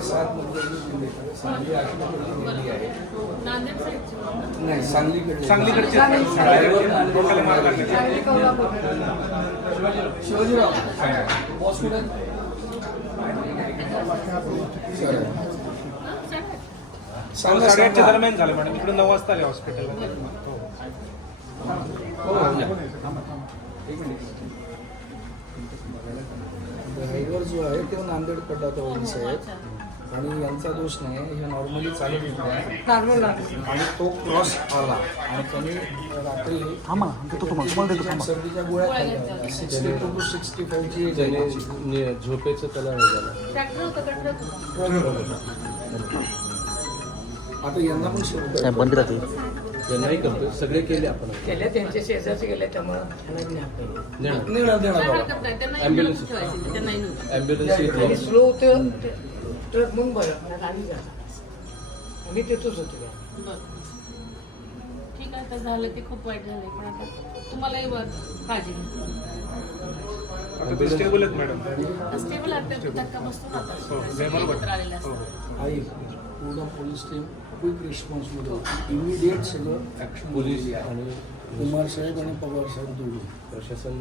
7 मुंबईची दिल्ली सांगली दिल्ली आहे. नांदेड साईडची नाही सांगलीकडे सांगलीकडचे ड्रायव्हर मार लागले. शिवाजीराव हॉस्पिटल सांगा 8:30च्या दरम्यान झालं मॅडम. इकडे 9 वाजता आले हॉस्पिटलला. ड्रायव्हर जो आहे तो नांदेड कडला होता वडील साहेब आणि यांचा दोष नाही. हे नॉर्मली चालत होते आणि तो क्रॉस आला आणि त्यांनी रात्री सर्दीच्या गोळ्या खाल्ल्या. 62 to 65 ची एज आहे त्याची. झोपेचं त्याला हे झालं. ट्रॅक्टर होतं का ट्रक? आता यांना पण शेवट बंद राहते ते नाही करतो. सगळे केले आपण केले त्यांचे शेजारचे गेले त्यामुळे त्यांना ज्ञान पाहिजे. देणार काय बाबा. हरकत नाही, त्यांना Ambulance. ambulance ठेवायची, त्यांना इन्व्हेस्ट. ॲम्ब्युलन्स आणि येते. स्लो होतं ट्रक म्हणून बरं आम्ही जाणार आम्ही तिथंच होतो. बरं. ठीक आहे, तर झालं ते खूप वाईट झालंय, पण आता तुम्हालाही काळजी घ्या. आता ते स्टेबल आहेत मॅडम. स्टेबल आहे, धक्का बसतो ना आता. हो, सगळे बरोबर. एकत्र आलेले हो, असतात. हो. आई पूर्ण पोलीस टीम क्विक रिस्पॉन्समध्ये होती. इमिडिएट सगळं ॲक्शन पोलीस आणि कुमार साहेब आणि पवार साहेब दोघे प्रशासन